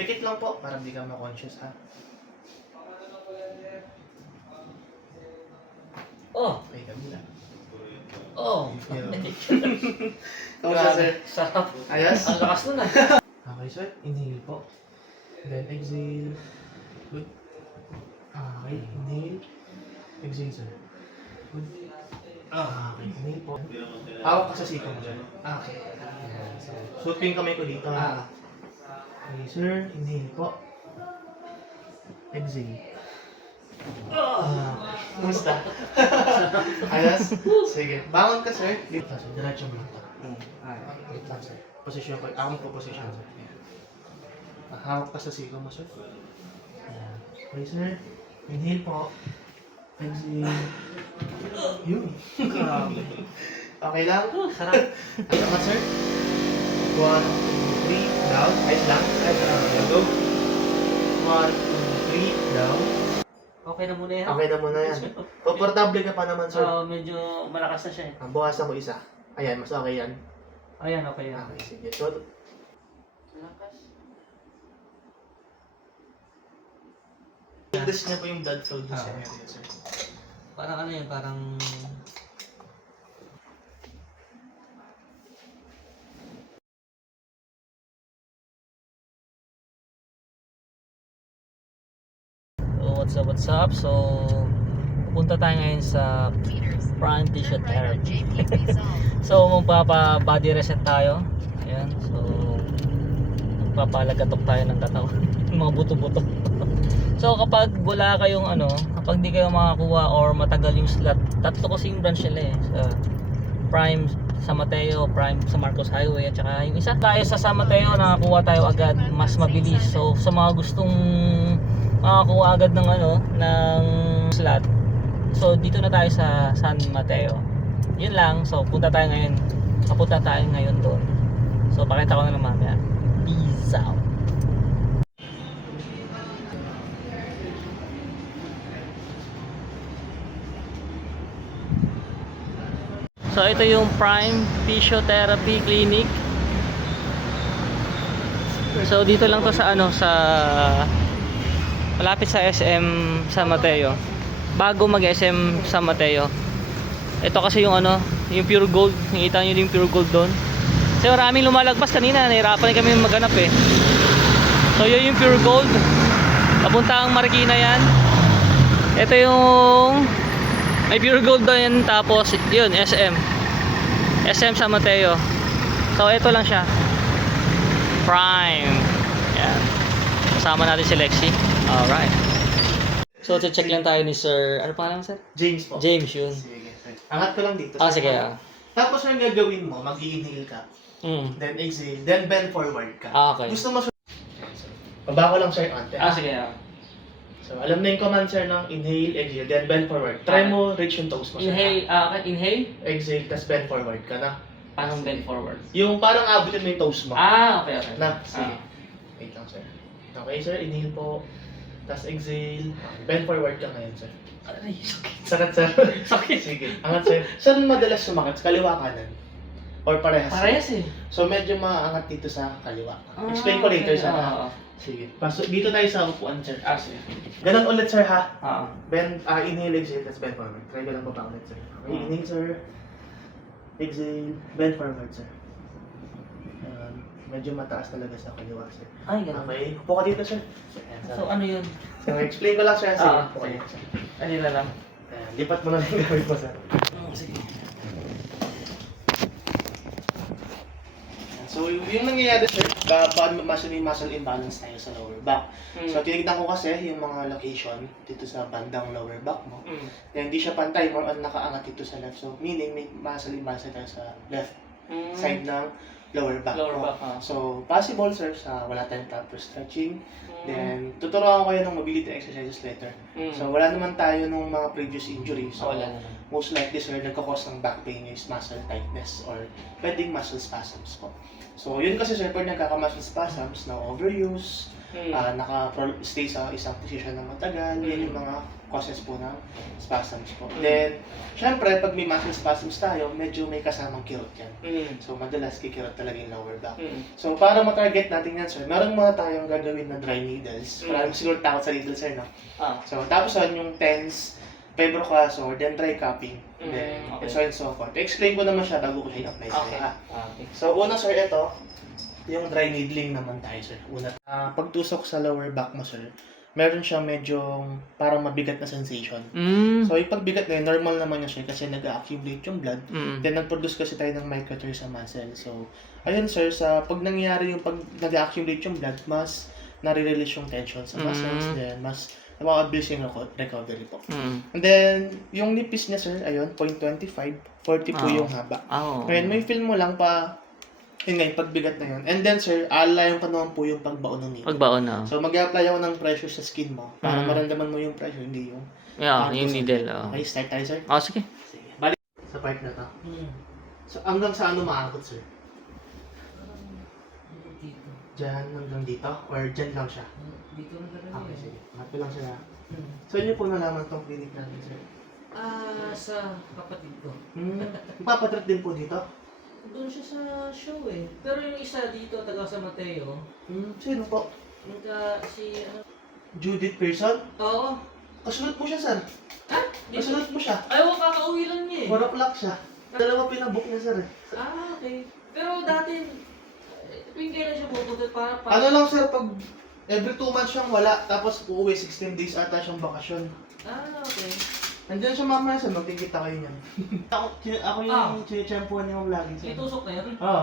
Pikit lang po, para hindi ka ma-conscious ha. Oh, Okay, kabila. oh. Kamusta sir? Sarap. Ayos? Ang lakas nun ah. Okay sir, inhale po. Then exhale. Good. Okay, inhale. Exhale sir. Good. Ah, okay. Inhale po. Hawak ka sa siko mo sir. Ah, okay. Ayan, so, Suot ko yung kamay ko dito. Ah. Okay sir, inhale po. Exhale. Ah, Kumusta? Ayos? Sige. Bangon ka sir. Dito sir, diretso mo lang. Wait lang sir. Position ko. Ako po position sir. Ayan. Ah, Hawak ka sa siko mo sir. Ayan. Okay sir. Inhale po. Exhale. Yun. Grabe. okay lang? Sarap. Salamat sir. One, two, three, down. Ayos lang. Ayos lang. Go. One, two, three, down. Okay na muna yan. Okay na muna yan. Komportable ka pa naman sir. So, medyo malakas na siya eh. Ang bukasan ko isa. Ayan, mas okay yan. Ayan, okay yan. Okay, sige. So, Malakas. Indus niya po yung blood flow dun sa Ah. area, sir. Parang ano yun, parang... what's up, what's up? So, pupunta tayo ngayon sa Prime Tissue Therapy. so, magpapa-body reset tayo. Ayan, so, magpapalagatok tayo ng katawan. Mga buto-buto. so, kapag wala kayong ano, kapag di kayo makakuha or matagal yung slot, tatlo kasi yung branch nila eh. Sa Prime sa Mateo, Prime sa Marcos Highway, at saka yung isa tayo sa San Mateo, nakakuha tayo agad, mas mabilis. So, sa mga gustong makakuha agad ng ano, ng slot, so dito na tayo sa San Mateo. Yun lang, so punta tayo ngayon. Papunta tayo ngayon doon. So, pakita ko na lang mamaya. Peace out. So ito yung Prime Physiotherapy Clinic. So dito lang to sa ano sa malapit sa SM San Mateo. Bago mag SM San Mateo. Ito kasi yung ano, yung pure gold. Nakita niyo yung pure gold doon. Kasi maraming lumalagpas kanina, nahirapan kami maghanap eh. So yun yung pure gold. Papuntang Marikina yan. Ito yung may pure gold doon tapos yun SM. SM San Mateo. So ito lang siya. Prime. Yan. Kasama natin si Lexi. Alright. So check lang tayo ni Sir, ano pa lang sir? James po. James yun. Sige. Angat ko lang dito. Ah sige ah. Tapos yung gagawin mo, mag-inhale ka. Mm. Then exhale. Then bend forward ka. Ah okay. Gusto mo sir? Baba ko lang sir ante. Ah sige ah. So, alam na yung command sir ng inhale, exhale, then bend forward. Try mo reach yung toes mo sir. Inhale, ah okay, inhale. Exhale, tas bend forward ka na. Paano bend forward? Yung parang abutin mo yung toes mo. Ah okay okay. Na, sige. Ah. Wait lang, sir. Okay, sir. Inhale po. Tapos exhale. Bend forward ka ngayon, sir. Aray, sakit. Sakit, sir. Sakit. Sige. Angat, sir. Saan madalas sumakit? Sa kaliwa kanan? Or parehas? Parehas eh. So, medyo maangat dito sa kaliwa. Ah, Explain ko later, okay. sir. Ah. Sige. Paso, dito tayo sa upuan, sir. Ah, sige. Ganon ulit, sir, ha? Ah. Bend, ah, inhale, exhale, tapos bend forward. Try ko lang po pa ulit, sir. Okay, Ah. inhale, sir. Exhale, bend forward, sir. Medyo mataas talaga sa kaliwa, sir. Ay, ganun. Okay, upo ka dito, sir. Ayan, sir. So ano yun? So, explain ko lang sir. Sige, Ah, upo ka sige. dito, sir. Ano na lang? Ayan, lipat mo na lang yung gamit mo, sir. Mm, sige. So, yung, yung nangyayari, sir, ba, ba, muscle, muscle imbalance tayo sa lower back. Mm. So, tinignan ko kasi yung mga location dito sa bandang lower back mo. Mm. Then, hindi siya pantay, more on nakaangat dito sa left. So, meaning may muscle imbalance tayo sa left Mm. side ng lower back Lower back, ah. So, possible, sir, sa wala tayong proper stretching. Mm. Then, tuturuan ko kayo ng mobility exercises later. Mm. So, wala naman tayo nung mga previous injuries. So, wala naman. most likely sir, nagkakos ng back pain is muscle tightness or pwedeng muscle spasms po. So, yun kasi sir, pag nagkaka-muscle spasms na overuse, Mm. ah, naka-stay sa isang position na matagal. Yan yung mga causes po ng spasms po. Mm. Then, syempre, pag may muscle spasms tayo, medyo may kasamang kirot yan. Mm. So, madalas kikirot talaga yung lower back. Mm. So, para ma-target natin yan, sir, meron muna tayong gagawin na dry needles. Mm. Maraming siguro takot sa needles, sir, no? Ah. So, tapos yun, yung TENS, fibroclasor, then dry cupping. Mm, Then, okay. so and so forth. explain ko naman siya bago ko siya i-apply sa Okay. paa. Okay. So, una, sir, ito, yung dry needling naman tayo, sir. Una, ah, pagtusok sa lower back mo, sir, meron siya medyo parang mabigat na sensation. Mm. So, yung pagbigat na yun, normal naman niya siya kasi nag-accumulate yung blood. Mm. Then, nag-produce kasi tayo ng microtear sa muscle. So, ayun sir, sa pag nangyayari yung pag nag-accumulate yung blood, mas nare-release yung tension sa muscles. Mm. Then, mas napaka-abuse yung reco- recovery po. Mm. And then, yung nipis niya sir, ayun, 0.25, 40 po Ah. yung haba. Oh. Ngayon, may film mo lang pa, yun nga, yung pagbigat na yun. And then sir, alayon pa naman po yung pagbaon ng needle. Pagbaon na. So, mag-apply ako ng pressure sa skin mo para Mm. maramdaman mo yung pressure, hindi yung... Yeah, Ah, yung needle. Oh. Okay, start tayo sir. Oh, sige. Sige. Balik sa part na to. So, hanggang sa ano maangkot, sir? Diyan hanggang dito? Or dyan lang siya? Dito na talaga Okay, sige. Hanapin lang siya. Hmm. So, yun po nalaman tong clinic natin, sir. Ah, sa kapatid ko. Hmm. Ipapatrot din po dito? Doon siya sa show eh. Pero yung isa dito, taga sa Mateo, Hmm. Sino po? nagka si ano... Judith Pearson? Oo. Kasunod po siya, sir. Ah, dito. Kasunod po siya. Ay, wala kakauwi lang niya eh. 4 o'clock siya. Dalawa pinabook niya, sir. eh. Ah, okay. Pero dati, eh, tuwing kailan siya pupunta para pa... Ano lang, sir, pag every 2 months siyang wala, tapos uuwi 16 days ata siyang bakasyon. Ah, okay. Nandiyan siya mamaya, sir. Magkikita kayo niyan. ako, ako yung Ah. chinichampuan niya lagi, sir. May tusok na yun? Oo.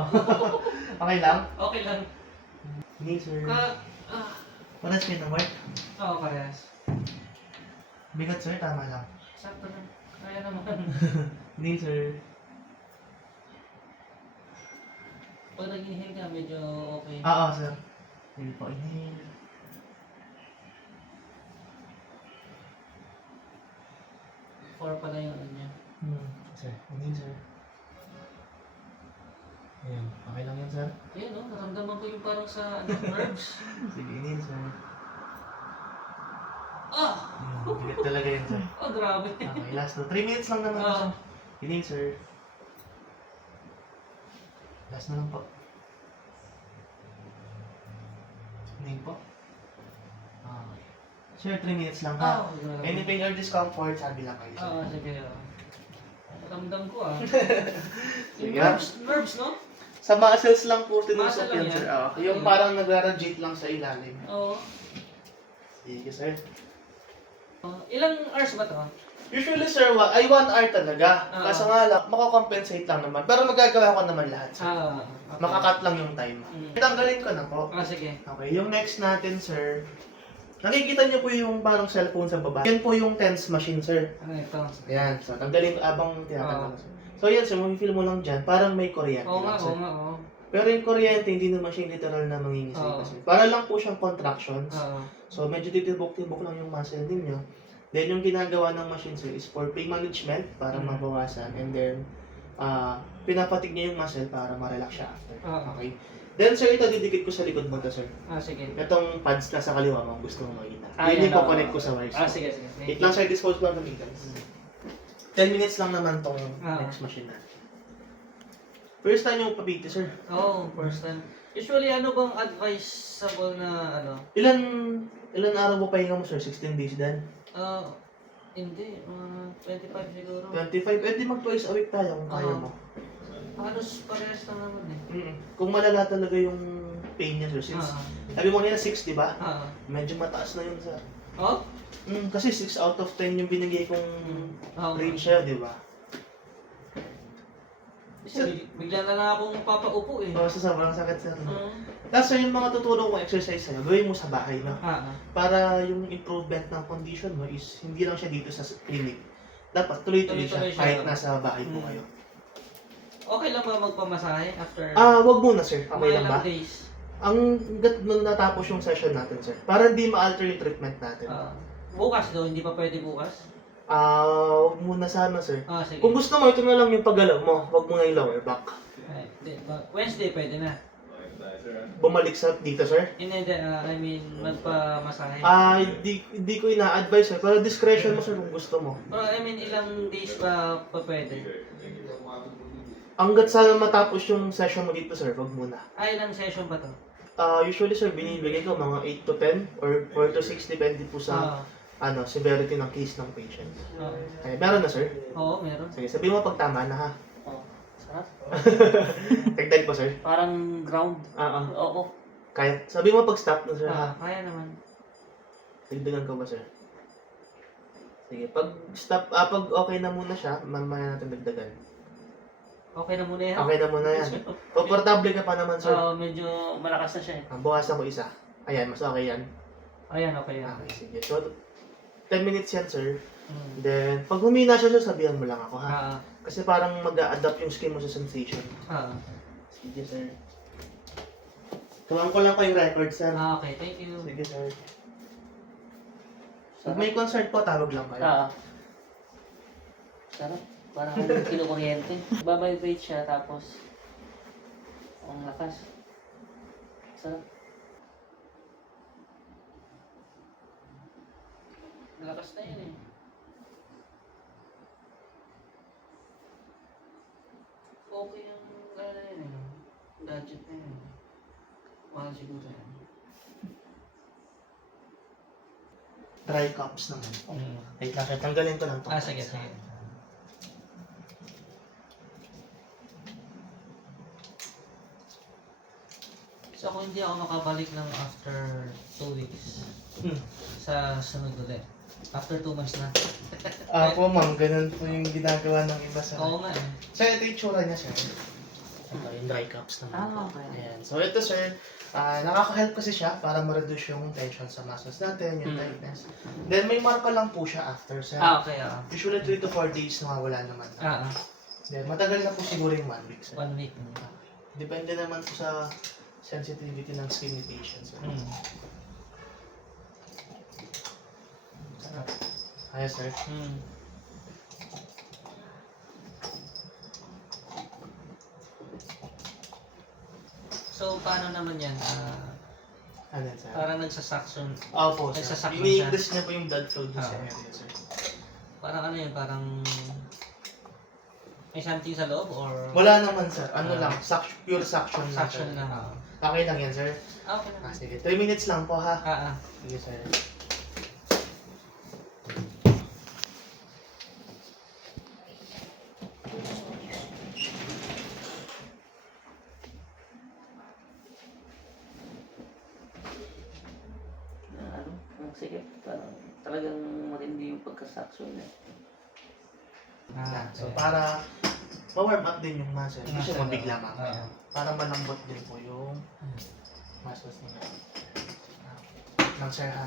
okay lang? Okay lang. Hindi, sir. Ka... Ah, Paras kayo ng work? oo, parehas. Bigat, sir. Tama lang. Sakto na. Kaya naman. Hindi, sir. Pag nag-inhale ka, medyo okay. Oo, sir. Hindi po. Inhale. Four pala yung ano niya. Hmm. Sir. Inhale, sir. Ayan. Okay lang yan, sir. Ayun, no? Naramdaman ko yung parang sa ano, nerves. Sige, inhale, sir. Ah! Ayan. Bigat talaga yan, sir. Oh, grabe. Okay, last na. 3 minutes lang naman, Ah. sir. Inhale, sir. Last na lang po. Inhale po. Sir, 3 minutes lang ha. Grabe. Any pain or discomfort, sabi lang kayo. sir. Oo, sige. ah. Ramdam ko ah. Sige. yung nerves, nerves, no? Sa muscles lang po tinusok Muscle lang yan, sir. yan? Ah, yung Okay. parang nagra-radiate lang sa ilalim. Oo. Sige, sir. Oh, ilang hours ba to? Usually, sir, wa- ay 1 hour talaga. Ah. Kaso nga lang, makakompensate lang naman. Pero magagawa ko naman lahat, sir. Ah, okay. Makakat lang yung time. Mm. Tanggalin ko na po. Ah, sige. Okay, yung next natin, sir. Nakikita niyo po yung parang cellphone sa baba. Yan po yung TENS machine, sir. Ano ito? Ayan, so tanggalin abang tinatanggal Oo. So yan, sir, feel mo lang dyan, parang may kuryente Oo nga, lang, sir. oo nga, oo. Pero yung kuryente, hindi naman siya yung literal na mangingisay Oo. kasi. Para lang po siyang contractions. Oo. So medyo titibok-tibok lang yung muscle ninyo. Then yung ginagawa ng machine sir is for pain management para Mm. mabawasan and then ah pinapatig niya yung muscle para ma-relax siya after. Oo. Okay. Then sir, ito didikit ko sa likod mo to sir. Ah, sige. Itong pads na sa kaliwa mo, gusto mo makita. Ah, Yun yan, yung oo. connect ko sa wires. Ah, sige, sige. Wait lang sir, dispose lang ng items. 10 minutes lang naman tong Ah. next machine natin. First time yung papiti sir. Oo, first time. Usually, ano bang advisable na ano? Ilan ilan araw mo pahinga mo sir? 16 days din? Ah, hindi. Mga 25 siguro. 25, eh di mag twice a week tayo kung kaya Oo. mo. Halos parehas lang naman eh. Mm. Kung malala talaga yung pain niya sir, since Ah, sabi mo nila 6, di ba? ah. Medyo mataas na yun sir. Oh? Mm, kasi 6 out of 10 yung binigay kong Oo. range siya, di ba? Kasi big- bigla na lang akong papaupo eh. So, sa sobrang sakit sir. Ah, Tapos yung mga tutulong kong exercise sa'yo, gawin mo sa bahay na. ah, ah. Para yung improvement ng condition mo is hindi lang siya dito sa clinic. Dapat tuloy-tuloy siya Tuloy-tuloy siya. kahit nasa bahay po Mm. kayo. Okay lang ba magpamasahe after Ah, wag muna sir. Okay lang ba? days? Ang gat nung natapos yung session natin sir. Para hindi ma-alter yung treatment natin. Ah, bukas daw, hindi pa pwede bukas? Ah, wag muna sana sir. Ah, sige. Kung gusto mo, ito na lang yung paggalaw mo. Wag mo nga yung lower back. Ay, di, ba- Wednesday pwede na. bumalik sa dito, sir. Hindi, hindi. ah, I mean, magpamasahe. Ah, hindi, hindi ko ina-advise, sir. Pero discretion mo, sir, kung gusto mo. Pero I mean, ilang days pa pa pwede? Hanggat sa matapos yung session mo dito, sir, wag muna. Ay, ilang session pa to? Ah, usually, sir, binibigay ko mga 8 to 10 or 4 to 6, depende po sa Ah, ano severity ng case ng patient. oo. Kaya, meron na, sir. Oo, meron. Sige, sabihin mo pag tama na, ha? Oo. Sarap. Dagdag po, sir. Parang ground. Ah, ah. Oo. Kaya, sabihin mo pag stop na, sir, ha? Ah, kaya naman. Dagdagan ko ba, sir? Sige, pag stop, ah, pag okay na muna siya, mamaya natin dagdagan. Okay na muna yan. Okay na muna yan. Komportable ka pa naman, sir. So, medyo malakas na siya eh. Ah, bukasan ko isa. Ayan, mas okay yan. Ayan, okay yan. Okay, sige. So, 10 minutes yan, sir. Mm. Then, pag humina siya, sabihan mo lang ako, ha? Ah, Kasi parang mag adapt yung skin mo sa sensation. ah. Sige, sir. Tuwang ko lang ko yung record, sir. Ah, okay. Thank you. Sige, sir. Pag may concern po, tawag lang kayo. Ah. Sarap. Parang kinukuryente. Babibrate siya tapos ang lakas. Sarap. Lakas na yun eh. Okay yung ano na yun eh. Gadget na yun. Mahal siguro yan. Dry cups naman. Mm. Wait lang. Tanggalin ko lang to. Ah, sige, sige. So kung hindi ako makabalik ng after 2 weeks, Hmm. sa sunod ulit. After 2 months na. Ah, po ma'am, ganun po yung ginagawa ng iba sa... Oo nga eh. Sir, ito yung tsura niya, sir. Ito, yung dry cups naman. Ah, po. okay. Ayan. So, ito, sir, ah nakaka-help kasi siya para ma-reduce yung tension sa muscles natin, yung Mm. tightness. Then, may marka lang po siya after, sir. Ah, okay ah. Usually, 3 to 4 days nawawala naman. Ah, ah. Then, matagal na po siguro yung 1 week, sir. One week. Depende naman po sa sensitivity ng skin ni patient, sir. Mm. Sarap. Ayos, sir. Mm. So, paano naman yan? Ah, Ano sir? parang nagsasuction. Opo, sir. Nagsasaktan Ini-English niya po yung blood flow dun sa Ah. area, sir. Parang ano yun? Parang may something sa loob or Wala naman, sir. Ano Ah. lang, suction, pure suction, lang, suction sir. lang? Ah, Okay lang yan, sir. Ah, okay Ah, lang. sige. 3 minutes lang po, ha? Ah, ah. Sige, sir. Ah, ano? Ang sige. Parang talagang matindi yung pagka-suction eh. Ah, so, para ma-warm up din yung muscle. Hindi siya mabigla ah. mamaya. Ah. Para malambot din po yung muscles niya. Ah, Lang, sir, ha?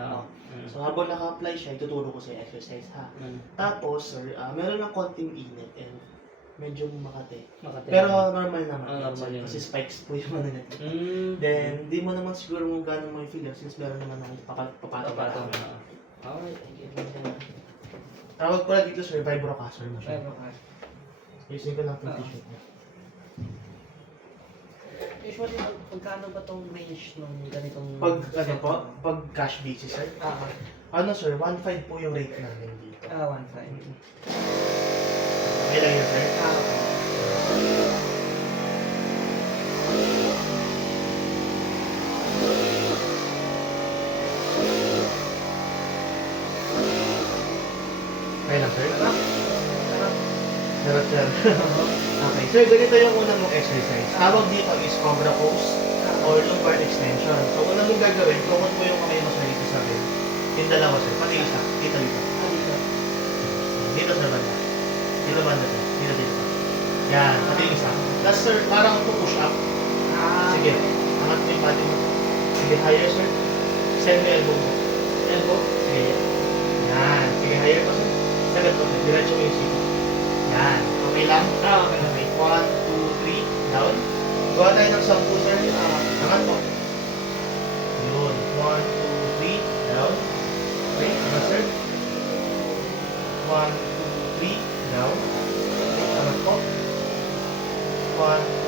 Oo. So, habang naka-apply siya, ituturo ko sa exercise, ha? Mm. Tapos, sir, ah, meron ng konting init and medyo makate. Makati. Pero normal naman. Ah, normal yun. Kasi spikes po yung ano natin. Mm. Then, di mo naman siguro mo i-feel yun since meron naman ng papat papatong. Papatong. papatong. Okay, thank you. Tawag pala dito sir, vibrocaster mo siya. Pero ka. Lang yung t-shirt niya. Usually, mag- magkano ba tong range ng ganitong... Pag ano po, pag cash basis sir, Ah, ano sir, 1.5 po yung rate namin dito. ah, one five. Okay lang yun sir? Ah, okay. Okay lang sir? Sir. okay, sir, ganito yung unang mong exercise. Tawag dito is cobra pose or lumbar extension. So, unang mong gagawin, tukod mo yung kamay mo sir dito sa akin. Yung dalawa sir, pati isa, dito dito. Dito. Sir banda. Dito banda sir. Dito dito. Yan, pati isa. Tapos sir, parang push up. Ah, Sige, angat mo yung body mo. Sige, higher sir. Send mo elbow mo. Elbow? Sige, yan. Yan. Sige, higher pa sir. Sagat mo sir. Diretso mo yung siko. Yan. Okay lang? Ah, okay lang. 1, 2, 3, down. Gawa tayo ng sampu, sir. Ah, uh, angat po. Yun. 1, 2, 3, down. Okay, angat, sir. 1, 2, 3, down. Okay, angat po. 1,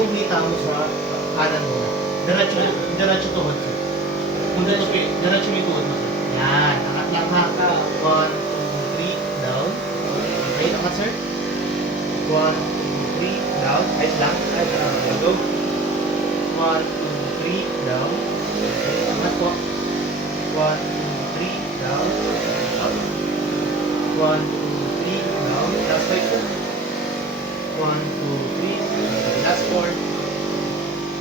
Angat mo mo sa kanan mo. Diretso, diretso tuhod, sir. Kung diretso, diretso yung tuhod mo. Yan, angat lang ha. One, two, three, down. Okay, angat, sir. One, two, three, down. Ayos lang. Ayos lang. Go. One, two, three, down. Okay, angat po. One, two, three, down. Up. One, two, three, down. Last five, sir. One, last four.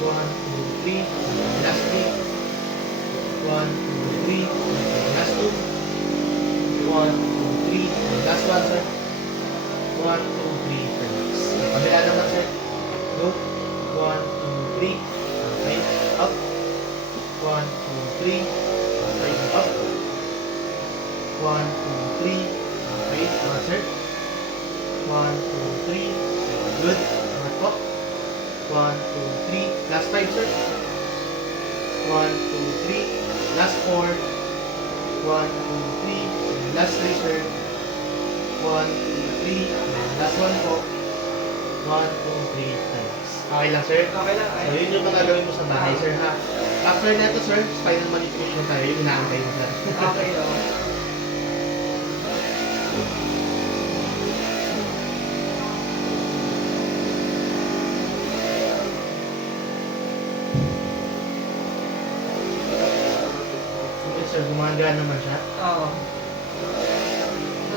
One, two, three. Last three. One, two, three. Last two. One, two, three. Last one, sir. One, two, three. Relax. Kabila naman, sir. Go. One, two, three. Okay. Up. One, two, three. Okay. Up. One, two, three. Okay. Angat, sir. One, two, three. Good. Angat po. One, two, three. Last five, sir. One, two, three. Last four. One, two, three. Last three, sir. One, two, three. Last one po. One, two, three. Relax. Okay lang, sir. Okay lang. So, yun yung mga gawin mo sa bahay, sir, ha? After neto, sir, spinal manipulation tayo. Yung inaantay mo, sir. Okay, oh. Sige, sir. Gumagana naman siya. Oo.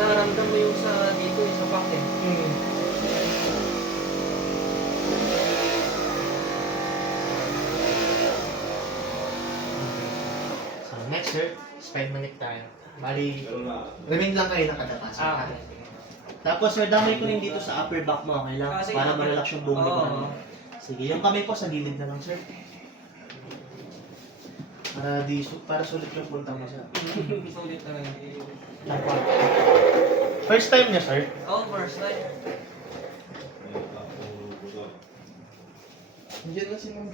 Nararamdam mo yung sa dito, yung sa back eh. Hmm. So, next, sir, spine manic tayo. Bali, remain lang kayo nakadatas. Ah, Tapos, sir, damay ko rin dito sa upper back mo, okay lang? Ah, sige. Para marelax yung buong Oo. liban. Sige, yung kamay ko sa gilid na lang, sir. Para di para sulit yung punta mo, sir. Sulit na rin. First time niya, sir. Oh, first time. Diyan na si Ma'am.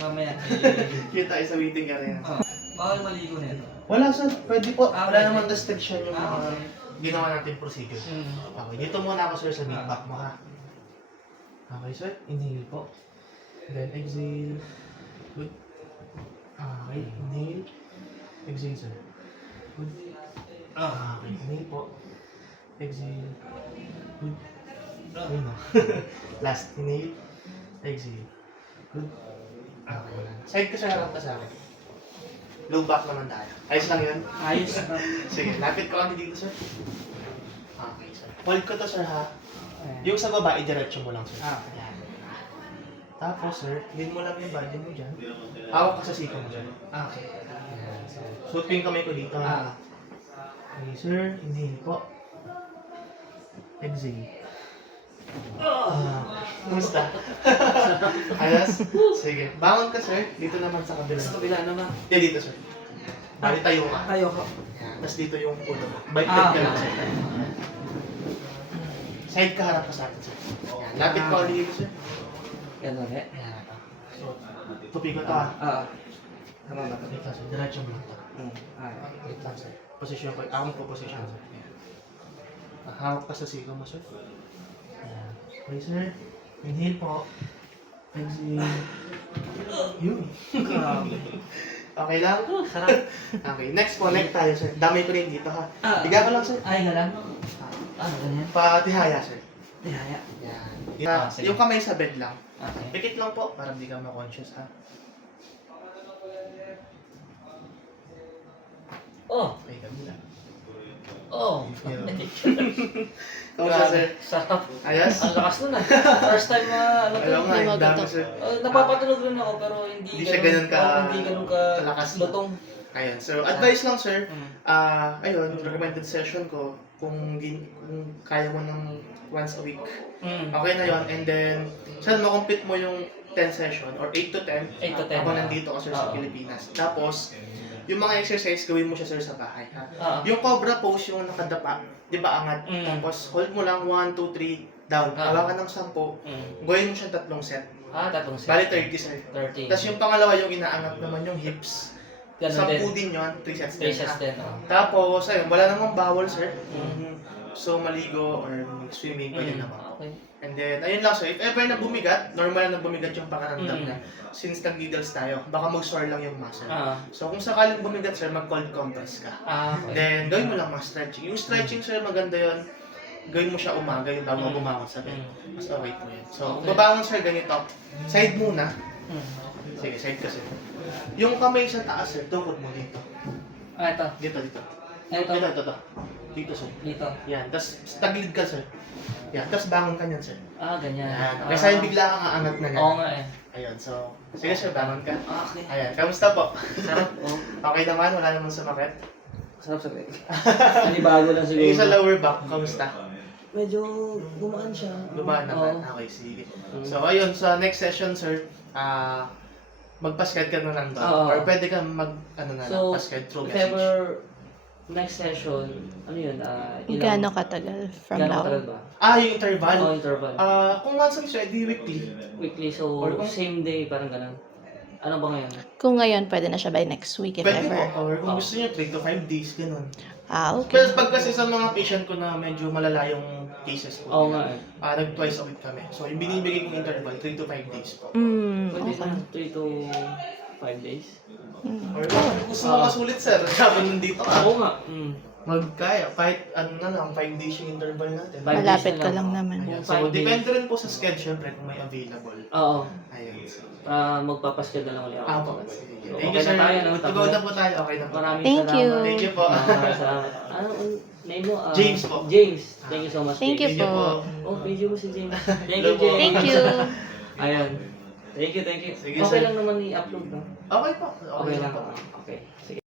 Mamaya. Kita tayo sa waiting area. Bawal maligo nito. Wala, sir. Pwede po. Ah, Wala pwede. naman restriction yung Ah, mga okay. ginawa natin procedure. Hmm. Okay, dito muna ako, sir, sa mid Ah. back mo, ha? Okay, sir. Inhale po. Then, exhale. Good. Okay, inhale. Exhale, sir. Good. Ah, okay. Inhale po. Exhale. Good. Ayun na. Last, inhale. Exhale. Good. Okay, wala na. Side ka, sir. Harap ka sa akin. Low back naman tayo. Ayos lang yun. Ayos. Sige, lapit ko dito, sir. Okay, sir. Hold ko to, sir, ha? Ayan. Yung sa baba, idiretso mo lang, sir. Ah. Yan. Tapos, sir, yun mo lang yung body mo dyan. Hawak ka sa siko mo dyan. Ah, Okay. Yan, sir. Suot ko yung kamay ko dito? Ah. Okay, sir. Inhale po. Exhale. Ah, kumusta? Ayos? Sige. Bangon ka, sir. Dito naman sa kabila. Sa kabila naman. Hindi, dito, sir. Bali tayo ka. Tayo ko. Yan. Tapos dito yung ulo mo. Bike Ah, ka lang, sir. Side ka harap ka sa akin, sir. Yan. Lapit ka Ah. ulit dito, sir. Yan ulit. Yan. So, tupi ko to, ha? Ah. Tama ba? Wait lang, sir. Diretso mo lang to. Hmm. Ah. Wait lang, sir. Position ko. Ako po position, sir. Ah, Hawak ka sa siko mo, sir. Okay, sir. Inhale po. Exhale. Yun. Grabe. Okay lang? Sarap. Okay, next po, neck tayo, sir. Damay ko rin dito, ha? Ah. Higa ko lang, sir. Ay, galang. Ano ganyan? Patihaya, sir. Tihaya. Yan. Ah, sige. yung kamay sa bed lang. Okay. Pikit lang po, para hindi ka ma-conscious, ha? Oh. Okay, kabila. Oh. Kamusta, sir? Sarap. Ayos? Ang lakas nun ah. First time na ano to. Alam nga, hindi yung dami, sir. Oh, napapatulog rin ako pero hindi, Hindi siya ganun ka- oh, hindi ganun ka kalakas. lutong. Ayun. So, advice lang, sir. Mm. Ah, ayun, recommended session ko kung, gin, kung kaya mo ng once a week. Mm. Okay na yon And then, saan makompete mo yung 10 session or 8 to 10 8 to 10, habang ah. nandito ka sir sa Oo. Pilipinas. Tapos, yung mga exercise, gawin mo siya sir sa bahay. Ha? Ah. Yung cobra pose, yung nakadapa, di ba angat? Mm. Tapos hold mo lang, 1, 2, 3, down. Ah. Hawakan ng 10, Mm. gawin mo siya tatlong set. Ah, tatlong set. Bali 30 sir. 30. Tapos yung pangalawa, yung inaangat naman yung hips. Ganun din. 10 din yun, 3 sets 3 din. sets ha? din. Oh. Tapos, ayun, wala namang bawal sir. Mm. So, maligo or swimming, pwede Mm. naman. Okay. And then, ayun lang sir, if ever na bumigat, normal na bumigat yung pakiramdam Mm. niya. Since nag-needles tayo, baka mag-sore lang yung muscle. Ah. So, kung sakaling bumigat sir, mag-cold compress ka. Ah, okay. Then, gawin mo lang mga stretching. Yung stretching, sir, maganda yun. Gawin mo siya umaga, yung bago Mm. bumangon sa bed. Mm. Mas okay po yun. So, Okay. babangon, sir, ganito. Side muna. Mm. Sige, side ka, sir. Yung kamay sa taas, sir, tukod mo dito. Ah, ito. Dito, dito. Ito. Dito, dito, dito. Dito, sir. Dito. Yan. Tapos, tagilid ka, sir. Yan. Tapos, bangon ka niyan, sir. Ah, ganyan. Yan. Ah. Kasi bigla kang aangat na Oo yan. nga eh. Ayun, so, sige, sir, bangon ka. Ah, okay. Ayan, kamusta po? Sarap. Oh. okay naman, wala namang sumakit. Sarap sa leg. Panibago lang siguro. Yung sa lower back, kamusta? Medyo gumaan siya. Lumaan naman. Oo. Okay, sige. Mm. So, ayun, sa next session, sir, ah, magpasked ka na lang ba? Oo. Or pwede ka mag, ano na lang, So, through if message. ever next session, ano yun? Uh, Gaano katagal from Gano'ng now? katagal ba? Ah, yung interval. Oh, interval. Ah, kung once week, siya, di weekly. Weekly, so Or kung- same day, parang ganun. Ano ba ngayon? Kung ngayon, pwede na siya by next week if Pwede ever. po. Or kung Oo. gusto niyo, 3 to 5 days, ganun. Ah, okay. Pero pag kasi sa mga patient ko na medyo malala yung cases po, Oo nga eh. ah, nag twice a week kami. So, yung binibigay kong interval, 3 to 5 days po. Mm, Pwede okay. sa 3 to 5 days. Mm. Gusto mo Ah. masulit, sir, habang nandito ka. Oo nga. Mm. Magkaya, kahit ano na lang, 5 days yung interval natin. Five days Malapit na ka lang. lang naman. Ayan. Five So, days. depende rin po sa schedule, syempre, kung may available. Oo. Ayun. So, Ah, magpapasked na lang ulit ako. ah, po. Sige. Thank okay you, sir. na tayo, no? Na po tayo. Okay na po. Maraming Thank salamat. you. Thank you po. Salamat. Ano ang name mo? Ah, James po. James. Thank you so much. Thank you James. po. Oh, video mo si James. Thank you, po. James. Thank you. Ayan. Thank you, thank you. Sige, okay sir. lang naman i-upload, no? Okay po. Okay lang. po. Okay. Sige.